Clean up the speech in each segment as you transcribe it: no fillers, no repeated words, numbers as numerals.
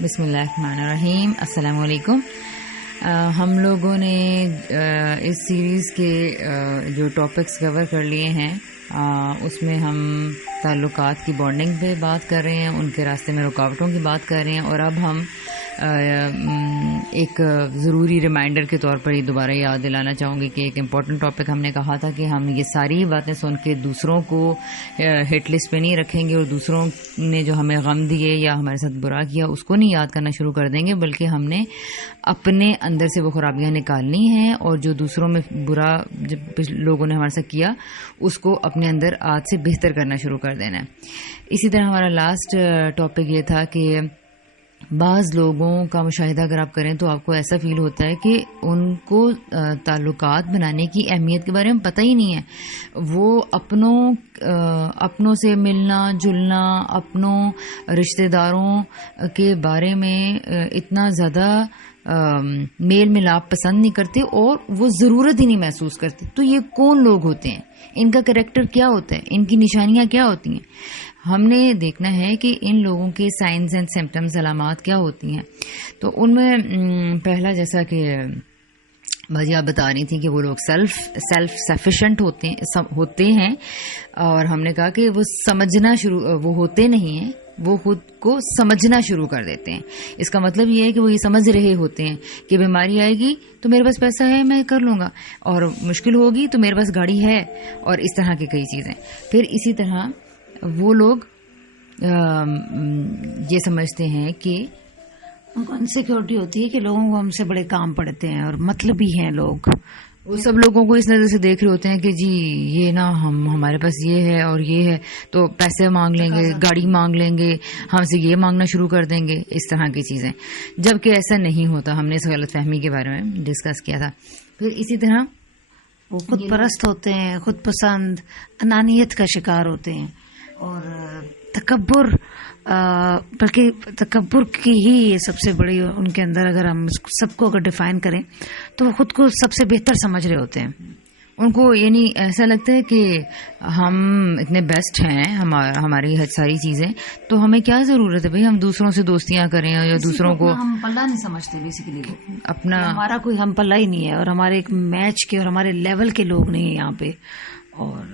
بسم اللہ الرحمن الرحیم. السلام علیکم. ہم لوگوں نے اس سیریز کے جو ٹاپکس کور کر لیے ہیں اس میں ہم تعلقات کی بانڈنگ پہ بات کر رہے ہیں, ان کے راستے میں رکاوٹوں کی بات کر رہے ہیں, اور اب ہم ایک ضروری ریمائنڈر کے طور پر یہ دوبارہ یاد دلانا چاہوں گی کہ ایک امپورٹنٹ ٹاپک ہم نے کہا تھا کہ ہم یہ ساری باتیں سن کے دوسروں کو ہٹ لسٹ پہ نہیں رکھیں گے اور دوسروں نے جو ہمیں غم دیے یا ہمارے ساتھ برا کیا اس کو نہیں یاد کرنا شروع کر دیں گے, بلکہ ہم نے اپنے اندر سے وہ خرابیاں نکالنی ہیں اور جو دوسروں میں برا جب لوگوں نے ہمارے ساتھ کیا اس کو اپنے اندر آج سے بہتر کرنا شروع کر دینا ہے. اسی طرح ہمارا لاسٹ ٹاپک یہ تھا کہ بعض لوگوں کا مشاہدہ اگر آپ کریں تو آپ کو ایسا فیل ہوتا ہے کہ ان کو تعلقات بنانے کی اہمیت کے بارے میں پتہ ہی نہیں ہے. وہ اپنوں سے ملنا جلنا, اپنوں رشتہ داروں کے بارے میں اتنا زیادہ میل ملاپ پسند نہیں کرتے اور وہ ضرورت ہی نہیں محسوس کرتے. تو یہ کون لوگ ہوتے ہیں, ان کا کریکٹر کیا ہوتا ہے, ان کی نشانیاں کیا ہوتی ہیں؟ ہم نے دیکھنا ہے کہ ان لوگوں کے سائنز اینڈ سمپٹمز, علامات کیا ہوتی ہیں. تو ان میں پہلا, جیسا کہ بھاجی آپ بتا رہی تھیں کہ وہ لوگ سیلف سفیشینٹ ہوتے ہیں, اور ہم نے کہا کہ وہ سمجھنا وہ ہوتے نہیں ہیں, وہ خود کو سمجھنا شروع کر دیتے ہیں. اس کا مطلب یہ ہے کہ وہ یہ سمجھ رہے ہوتے ہیں کہ بیماری آئے گی تو میرے پاس پیسہ ہے, میں کر لوں گا, اور مشکل ہوگی تو میرے پاس گاڑی ہے, اور اس طرح کی کئی چیزیں. پھر اسی طرح وہ لوگ یہ سمجھتے ہیں کہ ان کو انسیکیورٹی ہوتی ہے کہ لوگوں کو ہم سے بڑے کام پڑتے ہیں اور مطلبی ہیں لوگ. وہ سب لوگوں کو اس نظر سے دیکھ رہے ہوتے ہیں کہ جی یہ نا ہمارے پاس یہ ہے اور یہ ہے تو پیسے مانگ لیں گے, گاڑی مانگ لیں گے, ہم سے یہ مانگنا شروع کر دیں گے, اس طرح کی چیزیں. جبکہ ایسا نہیں ہوتا. ہم نے اس غلط فہمی کے بارے میں ڈسکس کیا تھا. پھر اسی طرح وہ خود پرست ہوتے ہیں, خود پسند, انانیت کا شکار ہوتے ہیں, اور تکبر, بلکہ تکبر کی ہی یہ سب سے بڑی ان کے اندر, اگر ہم سب کو اگر ڈیفائن کریں تو وہ خود کو سب سے بہتر سمجھ رہے ہوتے ہیں. ان کو یعنی ایسا لگتا ہے کہ ہم اتنے بیسٹ ہیں, ہماری ساری چیزیں, تو ہمیں کیا ضرورت ہے بھائی ہم دوسروں سے دوستیاں کریں یا دوسروں کو ہم پلہ نہیں سمجھتے. بیسیکلی اپنا ہمارا کوئی ہم پلہ ہی نہیں ہے, اور ہمارے ایک میچ کے اور ہمارے لیول کے لوگ نہیں ہیں یہاں پہ. اور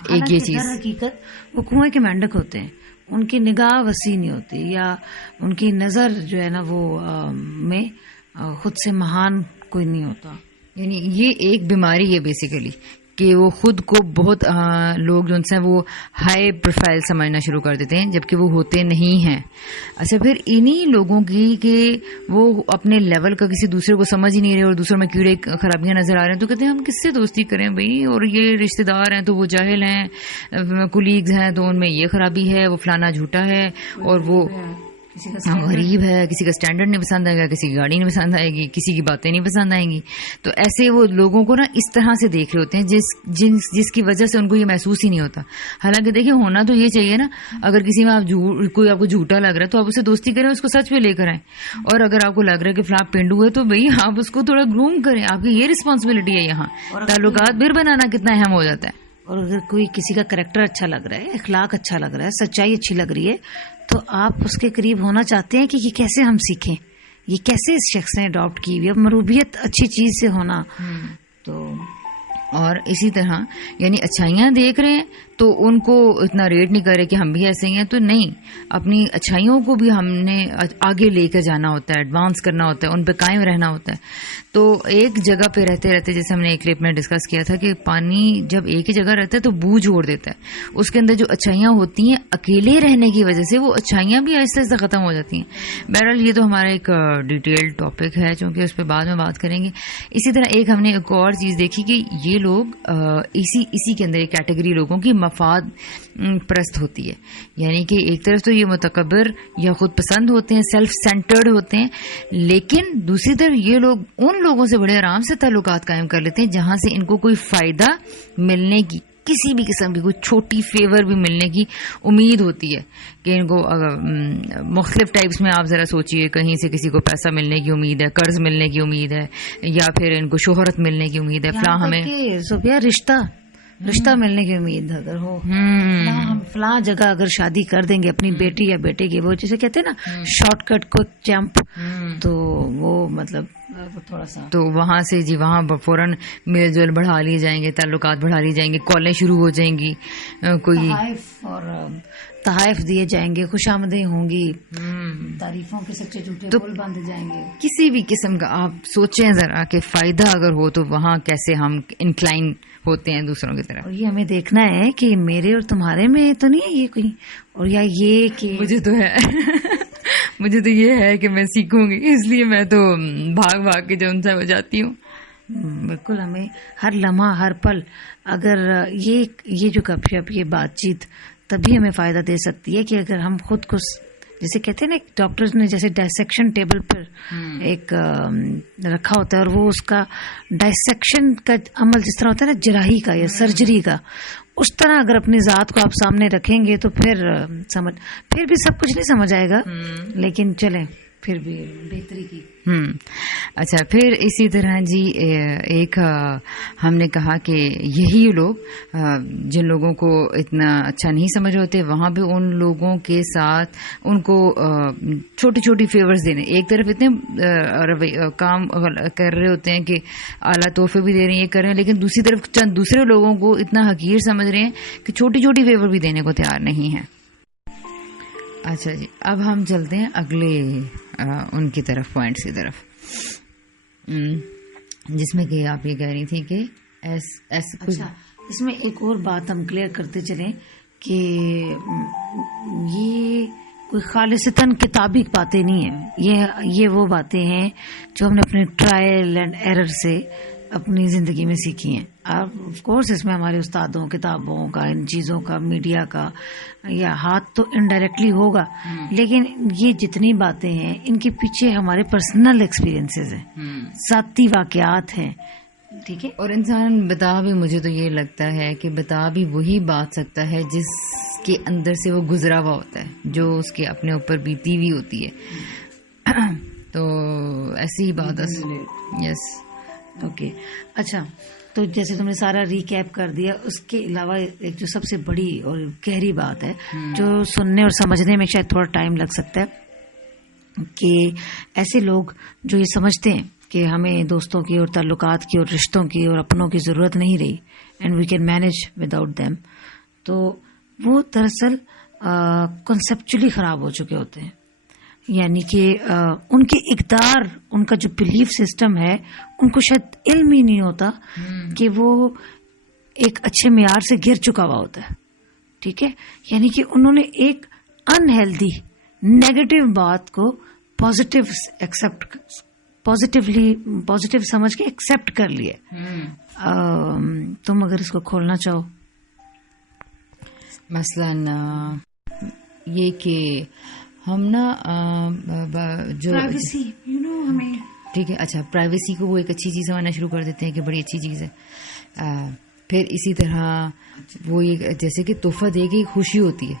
ایک یہ چیز, حقیقت وہ کنویں کے مینڈک ہوتے ہیں, ان کی نگاہ وسیع نہیں ہوتی, یا ان کی نظر جو ہے نا وہ میں خود سے مہان کوئی نہیں ہوتا. یعنی یہ ایک بیماری ہے بیسیکلی کہ وہ خود کو بہت لوگ جو ان سے وہ ہائی پروفائل سمجھنا شروع کر دیتے ہیں جبکہ وہ ہوتے نہیں ہیں. اچھا, پھر انہی لوگوں کی کہ وہ اپنے لیول کا کسی دوسرے کو سمجھ ہی نہیں رہے اور دوسروں میں کیڑے خرابیاں نظر آ رہے ہیں, تو کہتے ہیں ہم کس سے دوستی کریں بھائی, اور یہ رشتہ دار ہیں تو وہ جاہل ہیں, کولیگز ہیں تو ان میں یہ خرابی ہے, وہ فلانا جھوٹا ہے, اور وہ غریب ہے, کسی کا سٹینڈرڈ نہیں پسند آئے گا, کسی کی گاڑی نہیں پسند آئے گی, کسی کی باتیں نہیں پسند آئیں گی. تو ایسے وہ لوگوں کو نا اس طرح سے دیکھ رہے ہوتے ہیں جس کی وجہ سے ان کو یہ محسوس ہی نہیں ہوتا. حالانکہ دیکھیں ہونا تو یہ چاہیے نا, اگر کسی میں کوئی آپ کو جھوٹا لگ رہا ہے تو آپ اسے دوستی کریں, اس کو سچ پہ لے کر آئیں, اور اگر آپ کو لگ رہا ہے کہ فلاں پینڈو ہے تو بھائی آپ اس کو تھوڑا گروم کریں. آپ کی یہ رسپانسبلٹی ہے. یہاں تعلقات پھر بنانا کتنا اہم ہو جاتا ہے. اور اگر کوئی کسی کا کریکٹر اچھا لگ رہا ہے, اخلاق اچھا لگ رہا ہے, سچائی اچھی لگ رہی ہے, تو آپ اس کے قریب ہونا چاہتے ہیں کہ یہ کیسے ہم سیکھیں, یہ کیسے اس شخص نے اڈاپٹ کی ہوئی. اب مروبیت اچھی چیز سے ہونا. تو اور اسی طرح یعنی اچھائیاں دیکھ رہے ہیں تو ان کو اتنا ریٹ نہیں کر رہے کہ ہم بھی ایسے ہی ہیں. تو نہیں, اپنی اچھائیوں کو بھی ہم نے آگے لے کے جانا ہوتا ہے, ایڈوانس کرنا ہوتا ہے, ان پہ قائم رہنا ہوتا ہے. تو ایک جگہ پہ رہتے رہتے, جیسے ہم نے ایک کلپ میں ڈسکس کیا تھا کہ پانی جب ایک ہی جگہ رہتا ہے تو بو چھوڑ دیتا ہے. اس کے اندر جو اچھائیاں ہوتی ہیں اکیلے رہنے کی وجہ سے وہ اچھائیاں بھی آہستہ آہستہ ختم ہو جاتی ہیں. بہرحال یہ تو ہمارا ایک ڈیٹیلڈ ٹاپک ہے چونکہ اس پہ بعد میں بات کریں گے. اسی طرح ایک ہم نے ایک اور چیز دیکھی کہ یہ لوگ اسی کے اندر ایک کیٹیگری لوگوں کی مفاد پرست ہوتی ہے. یعنی کہ ایک طرف تو یہ متکبر یا خود پسند ہوتے ہیں, سیلف سینٹرڈ ہوتے ہیں, لیکن دوسری طرف یہ لوگ ان لوگوں سے بڑے آرام سے تعلقات قائم کر لیتے ہیں جہاں سے ان کو کوئی فائدہ ملنے کی, کسی بھی قسم کی کوئی چھوٹی فیور بھی ملنے کی امید ہوتی ہے. کہ ان کو مختلف ٹائپس میں آپ ذرا سوچئے, کہیں سے کسی کو پیسہ ملنے کی امید ہے, قرض ملنے کی امید ہے, یا پھر ان کو شہرت ملنے کی امید ہے, فلاں ہمیں رشتہ رشتہ ملنے کی امید اگر ہو، ہم فلاں جگہ اگر شادی کر دیں گے اپنی بیٹی یا بیٹے کی، وہ جسے کہتے ہیں نا شارٹ کٹ کوئک جمپ، تو وہ مطلب تھوڑا سا تو وہاں سے جی وہاں فوراً میل جول بڑھا لیے جائیں گے، تعلقات بڑھا لی جائیں گے، کالیں شروع ہو جائیں گی، کوئی تحائف دیے جائیں گے، خوش آمدیں ہوں گی، تعریفوں کے سچے جھوٹے پھول باندھے جائیں گے. کسی بھی قسم کا آپ سوچیں ذرا کہ فائدہ اگر ہو تو وہاں کیسے ہم انکلائن ہوتے ہیں دوسروں کی طرف. اور یہ ہمیں دیکھنا ہے کہ میرے اور تمہارے میں تو نہیں ہے یہ کوئی، اور یا یہ کہ مجھے تو ہے مجھے تو یہ ہے کہ میں سیکھوں گی، اس لیے میں تو بھاگ بھاگ کے جو ان سے ہو جاتی ہوں. بالکل ہمیں ہر لمحہ ہر پل اگر یہ جو گپ شپ یہ بات چیت تبھی ہمیں فائدہ دے سکتی ہے کہ اگر ہم خود کو جیسے کہتے ہیں نا ڈاکٹرز نے جیسے ڈائسیکشن ٹیبل پر ایک رکھا ہوتا ہے اور وہ اس کا ڈائسیکشن کا عمل جس طرح ہوتا ہے نا جراحی کا یا سرجری کا، اس طرح اگر اپنی ذات کو آپ سامنے رکھیں گے تو پھر بھی سب کچھ نہیں سمجھ آئے گا، لیکن چلیں پھر بھی بہتری کی. اچھا، پھر اسی طرح جی ایک ہم نے کہا کہ یہی لوگ جن لوگوں کو اتنا اچھا نہیں سمجھ ہوتے وہاں بھی ان لوگوں کے ساتھ ان کو چھوٹی چھوٹی فیورز دینے، ایک طرف اتنے کام کر رہے ہوتے ہیں کہ اعلیٰ تحفے بھی دے رہے ہیں، یہ کر رہے ہیں، لیکن دوسری طرف چند دوسرے لوگوں کو اتنا حقیر سمجھ رہے ہیں کہ چھوٹی چھوٹی فیور بھی دینے کو تیار نہیں ہیں. اچھا جی، اب ہم چلتے ہیں اگلے ان کی طرف، پوائنٹس کی طرف، جس میں کہ آپ یہ کہہ رہی تھی کہ اچھا اس میں ایک اور بات ہم کلیئر کرتے چلیں کہ یہ کوئی خالصتاً کتابی باتیں نہیں ہیں، یہ وہ باتیں ہیں جو ہم نے اپنے ٹرائل اینڈ ایرر سے اپنی زندگی میں سیکھی ہیں. آف کورس اس میں ہمارے استادوں، کتابوں کا، ان چیزوں کا، میڈیا کا یا ہاتھ تو انڈائریکٹلی ہوگا، لیکن یہ جتنی باتیں ہیں ان کے پیچھے ہمارے پرسنل ایکسپیرینسز ہیں، ذاتی واقعات ہیں. ٹھیک ہے، اور انسان بتا بھی، مجھے تو یہ لگتا ہے کہ بتا بھی وہی بات سکتا ہے جس کے اندر سے وہ گزرا ہوا ہوتا ہے، جو اس کے اپنے اوپر بیتی ہوئی ہوتی ہے. تو ایسی ہی بات ہے. یس، اوکے. اچھا، تو جیسے تم نے سارا ریکیپ کر دیا، اس کے علاوہ ایک جو سب سے بڑی اور گہری بات ہے جو سننے اور سمجھنے میں شاید تھوڑا ٹائم لگ سکتا ہے، کہ ایسے لوگ جو یہ سمجھتے ہیں کہ ہمیں دوستوں کی اور تعلقات کی اور رشتوں کی اور اپنوں کی ضرورت نہیں رہی and we can manage without them, تو وہ دراصل کنسیپچولی خراب ہو چکے ہوتے ہیں. یعنی کہ ان کی اقدار، ان کا جو بلیف سسٹم ہے، ان کو شاید علم ہی نہیں ہوتا کہ وہ ایک اچھے معیار سے گر چکا ہوا ہوتا ہے. ٹھیک ہے، یعنی کہ انہوں نے ایک انہیلدی نیگیٹو بات کو پازیٹیو سمجھ کے ایکسپٹ کر لیے. تم اگر اس کو کھولنا چاہو. مثلاً یہ کہ ہم نا جو ہمیں ٹھیک ہے، اچھا پرائیویسی کو وہ ایک اچھی چیز سمجھنا شروع کر دیتے ہیں کہ بڑی اچھی چیز ہے. پھر اسی طرح وہ یہ جیسے کہ تحفہ دے کے خوشی ہوتی ہے.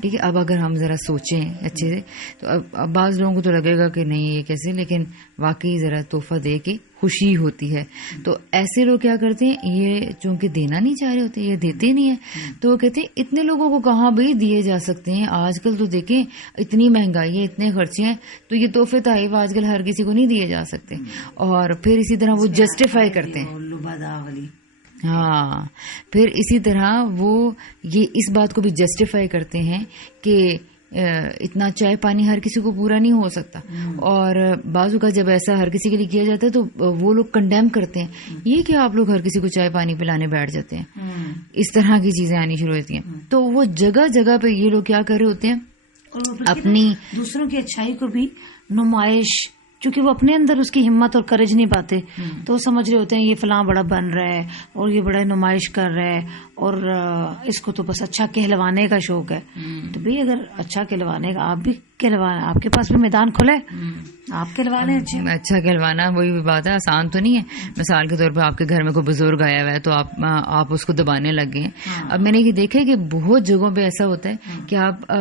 ٹھیک ہے، اب اگر ہم ذرا سوچیں اچھے سے تو اب بعض لوگوں کو تو لگے گا کہ نہیں یہ کیسے، لیکن واقعی ذرا تحفہ دے کے خوشی ہوتی ہے. تو ایسے لوگ کیا کرتے ہیں، یہ چونکہ دینا نہیں چاہ رہے ہوتے، یہ دیتے نہیں ہیں، تو وہ کہتے ہیں اتنے لوگوں کو کہاں بھی دیے جا سکتے ہیں، آج کل تو دیکھیں اتنی مہنگائی ہے، اتنے خرچے ہیں، تو یہ تحفے تحائف آج کل ہر کسی کو نہیں دیے جا سکتے. اور پھر اسی طرح وہ جسٹیفائی کرتے ہیں. ہاں، پھر اسی طرح وہ یہ اس بات کو بھی جسٹیفائی کرتے ہیں کہ اتنا چائے پانی ہر کسی کو پورا نہیں ہو سکتا. اور بعض کا جب ایسا ہر کسی کے لیے کیا جاتا ہے تو وہ لوگ کنڈیم کرتے ہیں، یہ کہ آپ لوگ ہر کسی کو چائے پانی پلانے بیٹھ جاتے ہیں. اس طرح کی چیزیں آنی شروع ہوتی ہیں. تو وہ جگہ جگہ پہ یہ لوگ کیا کر رہے ہوتے ہیں، اپنی دوسروں کی اچھائی کو بھی نمائش، چونکہ وہ اپنے اندر اس کی ہمت اور کرج نہیں پاتے، تو وہ سمجھ رہے ہوتے ہیں یہ فلاں بڑا بن رہا ہے اور یہ بڑا نمائش کر رہا ہے اور اس کو تو بس اچھا کہلوانے کا شوق ہے. تو بھئی اگر اچھا کہلوانے کا آپ بھی کھلوانا. آپ کے پاس بھی میدان کھلا ہے, آپ کھلوا لیں. اچھا کھلوانا وہی بات ہے, آسان تو نہیں ہے. مثال کے طور پہ آپ کے گھر میں کوئی بزرگ آیا ہوا ہے تو آپ اس کو دبانے لگ گئے. اب میں نے یہ دیکھا ہے کہ بہت جگہوں پہ ایسا ہوتا ہے کہ آپ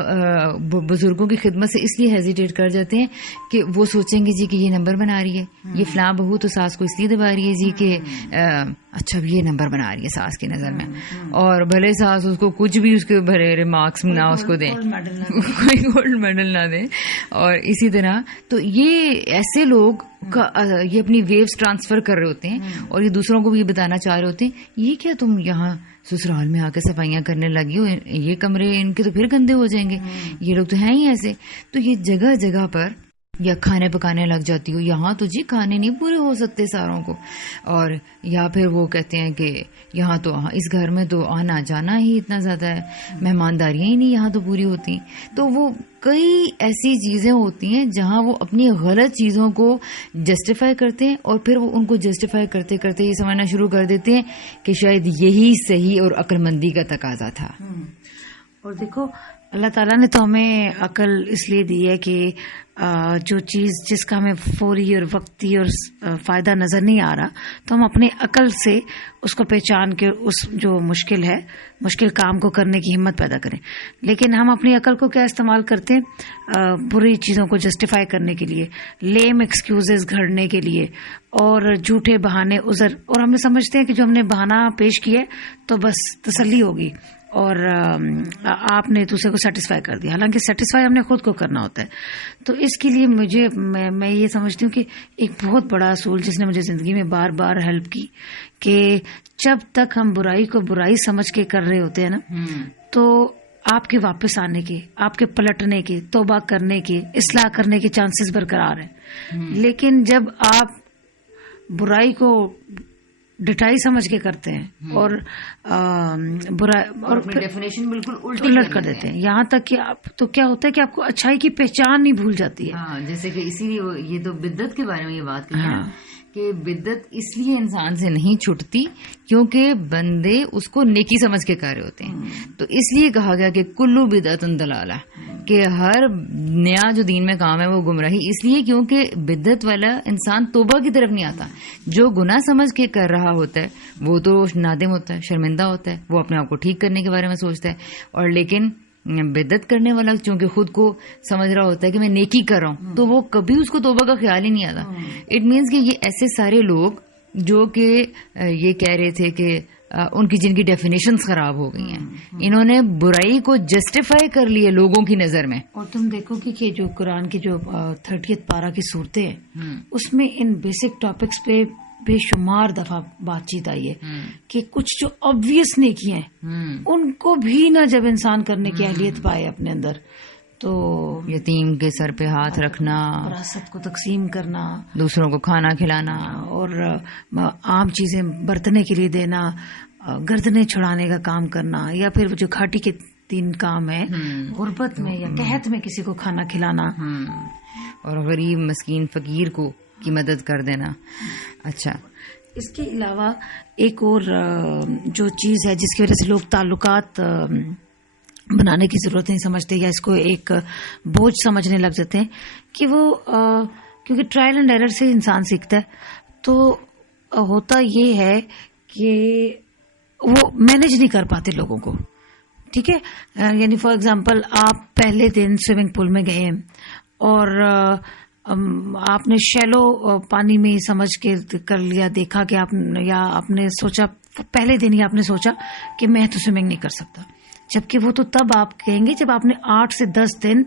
بزرگوں کی خدمت سے اس لیے ہیزیٹیٹ کر جاتے ہیں کہ وہ سوچیں گے جی کہ یہ نمبر بنا رہی ہے, یہ فلاں بہو تو ساس کو اس لیے دبا رہی ہے جی کہ اچھا یہ نمبر بنا رہی ہے ساس کی نظر میں, اور بھلے ساس اس کو کچھ بھی اس کے بھلے ریمارکس نہ اس کو دیں, کوئی گولڈ میڈل نہ دیں. اور اسی طرح تو یہ ایسے لوگ یہ اپنی ویوز ٹرانسفر کر رہے ہوتے ہیں اور یہ دوسروں کو بھی یہ بتانا چاہ رہے ہوتے ہیں یہ کیا تم یہاں سسرال میں آ کے صفائیاں کرنے لگی ہو, یہ کمرے ان کے تو پھر گندے ہو جائیں گے, یہ لوگ تو ہیں ہی ایسے. تو یہ جگہ جگہ پر یا کھانے پکانے لگ جاتی ہو, یہاں تو جی کھانے نہیں پورے ہو سکتے ساروں کو, اور یا پھر وہ کہتے ہیں کہ یہاں تو اس گھر میں تو آنا جانا ہی اتنا زیادہ ہے, مہمانداریاں ہی نہیں یہاں تو پوری ہوتی. تو وہ کئی ایسی چیزیں ہوتی ہیں جہاں وہ اپنی غلط چیزوں کو جسٹیفائی کرتے ہیں اور پھر وہ ان کو جسٹیفائی کرتے کرتے یہ سمجھنا شروع کر دیتے ہیں کہ شاید یہی صحیح اور عقل مندی کا تقاضا تھا. اور دیکھو اللہ تعالیٰ نے تو ہمیں عقل اس لیے دی ہے کہ جو چیز جس کا ہمیں فوری اور وقتی اور فائدہ نظر نہیں آ رہا تو ہم اپنی عقل سے اس کو پہچان کے اس جو مشکل ہے مشکل کام کو کرنے کی ہمت پیدا کریں. لیکن ہم اپنی عقل کو کیا استعمال کرتے ہیں, بری چیزوں کو جسٹیفائی کرنے کے لیے, لیم ایکسکیوزز گھڑنے کے لیے اور جھوٹے بہانے عذر, اور ہم سمجھتے ہیں کہ جو ہم نے بہانہ پیش کیا تو بس تسلی ہوگی اور آپ نے دوسرے کو سیٹسفائی کر دیا, حالانکہ سیٹسفائی ہم نے خود کو کرنا ہوتا ہے. تو اس کے لیے میں یہ سمجھتی ہوں کہ ایک بہت بڑا اصول جس نے مجھے زندگی میں بار بار ہیلپ کی کہ جب تک ہم برائی کو برائی سمجھ کے کر رہے ہوتے ہیں نا تو آپ کے واپس آنے کے, آپ کے پلٹنے کے, توبہ کرنے کے, اصلاح کرنے کے چانسز برقرار ہیں. لیکن جب آپ برائی کو ڈٹائی سمجھ کے کرتے ہیں اور ڈیفینیشن بالکل الٹ کر دیتے ہیں, یہاں تک کہ تو کیا ہوتا ہے کہ آپ کو اچھائی کی پہچان نہیں بھول جاتی ہے. ہاں, جیسے کہ اسی لیے یہ تو بدعت کے بارے میں یہ بات کی ہے کہ بدعت اس لیے انسان سے نہیں چھٹتی کیونکہ بندے اس کو نیکی سمجھ کے کر رہے ہوتے ہیں. تو اس لیے کہا گیا کہ کلو بدعت دلالہ, کہ ہر نیا جو دین میں کام ہے وہ گمراہی, اس لیے کیونکہ بدعت والا انسان توبہ کی طرف نہیں آتا. جو گناہ سمجھ کے کر رہا ہوتا ہے وہ تو نادم ہوتا ہے, شرمندہ ہوتا ہے, وہ اپنے آپ کو ٹھیک کرنے کے بارے میں سوچتا ہے. اور لیکن بدعت کرنے والا چونکہ خود کو سمجھ رہا ہوتا ہے کہ میں نیکی کر رہا ہوں تو وہ کبھی اس کو توبہ کا خیال ہی نہیں آتا. اٹ مینس کہ یہ ایسے سارے لوگ جو کہ یہ کہہ رہے تھے کہ ان کی جن کی ڈیفینیشنز خراب ہو گئی ہیں, انہوں نے برائی کو جسٹیفائی کر لی ہے لوگوں کی نظر میں. اور تم دیکھو کہ جو قرآن کی جو 30 پارہ کی صورتیں ہیں اس میں ان بیسک ٹاپکس پہ بے شمار دفعہ بات چیت آئی ہے کہ کچھ جو obvious نیکی ہیں ان کو بھی نہ جب انسان کرنے کی اہلیت پائے اپنے اندر تو یتیم کے سر پہ ہاتھ رکھنا, وراثت کو تقسیم کرنا, دوسروں کو کھانا کھلانا اور عام چیزیں برتنے کے لیے دینا, گردنیں چھڑانے کا کام کرنا, یا پھر جو گھاٹی کے 3 کام ہے غربت میں یا قحط میں کسی کو کھانا کھلانا اور غریب مسکین فقیر کو کی مدد کر دینا. اچھا, اس کے علاوہ ایک اور جو چیز ہے جس کی وجہ سے لوگ تعلقات بنانے کی ضرورت نہیں سمجھتے یا اس کو ایک بوجھ سمجھنے لگ جاتے ہیں کہ وہ کیونکہ ٹرائل اینڈ ایرر سے انسان سیکھتا ہے, تو ہوتا یہ ہے کہ وہ مینج نہیں کر پاتے لوگوں کو. ٹھیک ہے, یعنی فار ایگزامپل آپ پہلے دن سوئمنگ پول میں گئے اور آپ نے شیلو پانی میں سمجھ کے کر لیا, دیکھا کہ آپ نے سوچا پہلے دن ہی آپ نے سوچا کہ میں تو سوئمنگ نہیں کر سکتا, جبکہ وہ تو تب آپ کہیں گے جب آپ نے 8 سے 10 دن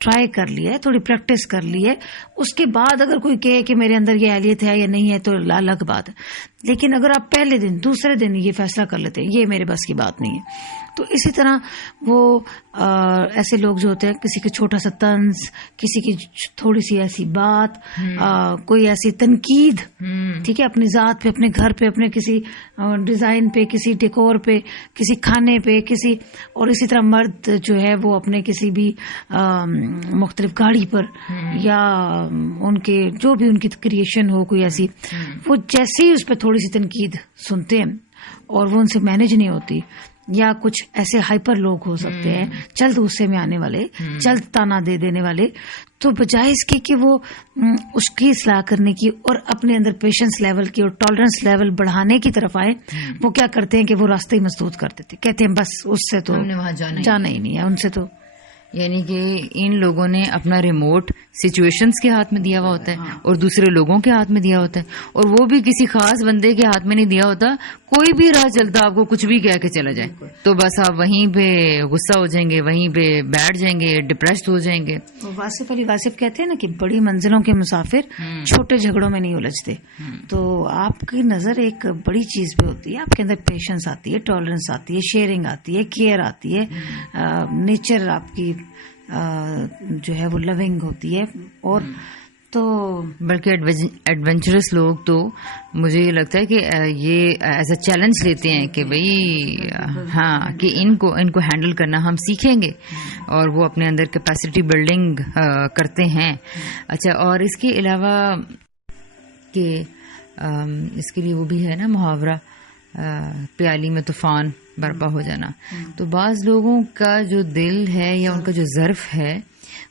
ٹرائی کر لیا ہے, تھوڑی پریکٹس کر لی ہے, اس کے بعد اگر کوئی کہے کہ میرے اندر یہ اہلیت ہے یا نہیں ہے تو الگ بات ہے. لیکن اگر آپ پہلے دن دوسرے دن یہ فیصلہ کر لیتے ہیں یہ میرے بس کی بات نہیں ہے, تو اسی طرح وہ ایسے لوگ جو ہوتے ہیں کسی کے چھوٹا سا طنز, کسی کی تھوڑی سی ایسی بات, کوئی ایسی تنقید, ٹھیک ہے, اپنی ذات پہ, اپنے گھر پہ, اپنے کسی ڈیزائن پہ, کسی ڈیکور پہ, کسی کھانے پہ, کسی, اور اسی طرح مرد جو ہے وہ اپنے کسی بھی مختلف گاڑی پر یا ان کے جو بھی ان کی کریشن ہو کوئی ایسی, وہ جیسے ہی اس پہ تھوڑی سی تنقید سنتے ہیں اور وہ ان سے مینج نہیں ہوتی یا کچھ ایسے ہائپر لوگ ہو سکتے ہیں، جلد غصے میں آنے والے، جلد تانا دے دینے والے، تو بجائے اس کے کہ وہ اس کی اصلاح کرنے کی اور اپنے اندر پیشنس لیول کی اور ٹالرنس لیول بڑھانے کی طرف آئے، وہ کیا کرتے ہیں کہ وہ راستے ہی مسدود کر دیتے، کہتے ہیں بس اس سے تو ہم نے وہاں جانا ہی نہیں ہے، ان سے تو یعنی کہ ان لوگوں نے اپنا ریموٹ سچویشنز کے ہاتھ میں دیا ہوا ہوتا ہے اور دوسرے لوگوں کے ہاتھ میں دیا ہوتا ہے، اور وہ بھی کسی خاص بندے کے ہاتھ میں نہیں دیا ہوتا. کوئی بھی راہ چلتا آپ کو کچھ بھی کہہ کے چلا جائے تو بس آپ وہیں پہ غصہ ہو جائیں گے، وہیں پہ بیٹھ جائیں گے، ڈپریسڈ ہو جائیں گے. واصف علی واصف کہتے ہیں نا کہ بڑی منزلوں کے مسافر چھوٹے جھگڑوں میں نہیں الجھتے. تو آپ کی نظر ایک بڑی چیز پہ ہوتی ہے، آپ کے اندر پیشنس آتی ہے، ٹالرنس آتی ہے، شیئرنگ آتی ہے، کیئر آتی ہے، نیچر آپ کی جو ہے وہ لونگ ہوتی ہے. اور تو بلکہ ایڈونچرس لوگ تو مجھے یہ لگتا ہے کہ یہ ایز اے چیلنج لیتے ہیں کہ بھئی ہاں کہ ان کو ہینڈل کرنا ہم سیکھیں گے، اور وہ اپنے اندر کیپیسٹی بلڈنگ کرتے ہیں. اچھا، اور اس کے علاوہ کہ اس کے لیے وہ بھی ہے نا محاورہ پیالی میں طوفان برپا ہو جانا. تو بعض لوگوں کا جو دل ہے یا ان کا جو ظرف ہے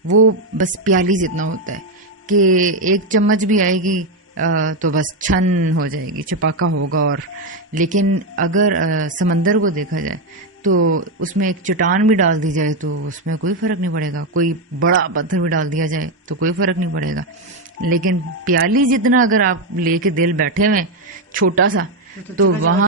وہ بس پیالی جتنا ہوتا ہے کہ ایک چمچ بھی آئے گی تو بس چھن ہو جائے گی، چپاکا ہوگا. اور لیکن اگر سمندر کو دیکھا جائے تو اس میں ایک چٹان بھی ڈال دی جائے تو اس میں کوئی فرق نہیں پڑے گا، کوئی بڑا پتھر بھی ڈال دیا جائے تو کوئی فرق نہیں پڑے گا. لیکن پیالی جتنا اگر آپ لے کے دل بیٹھے ہوئے چھوٹا سا، تو وہاں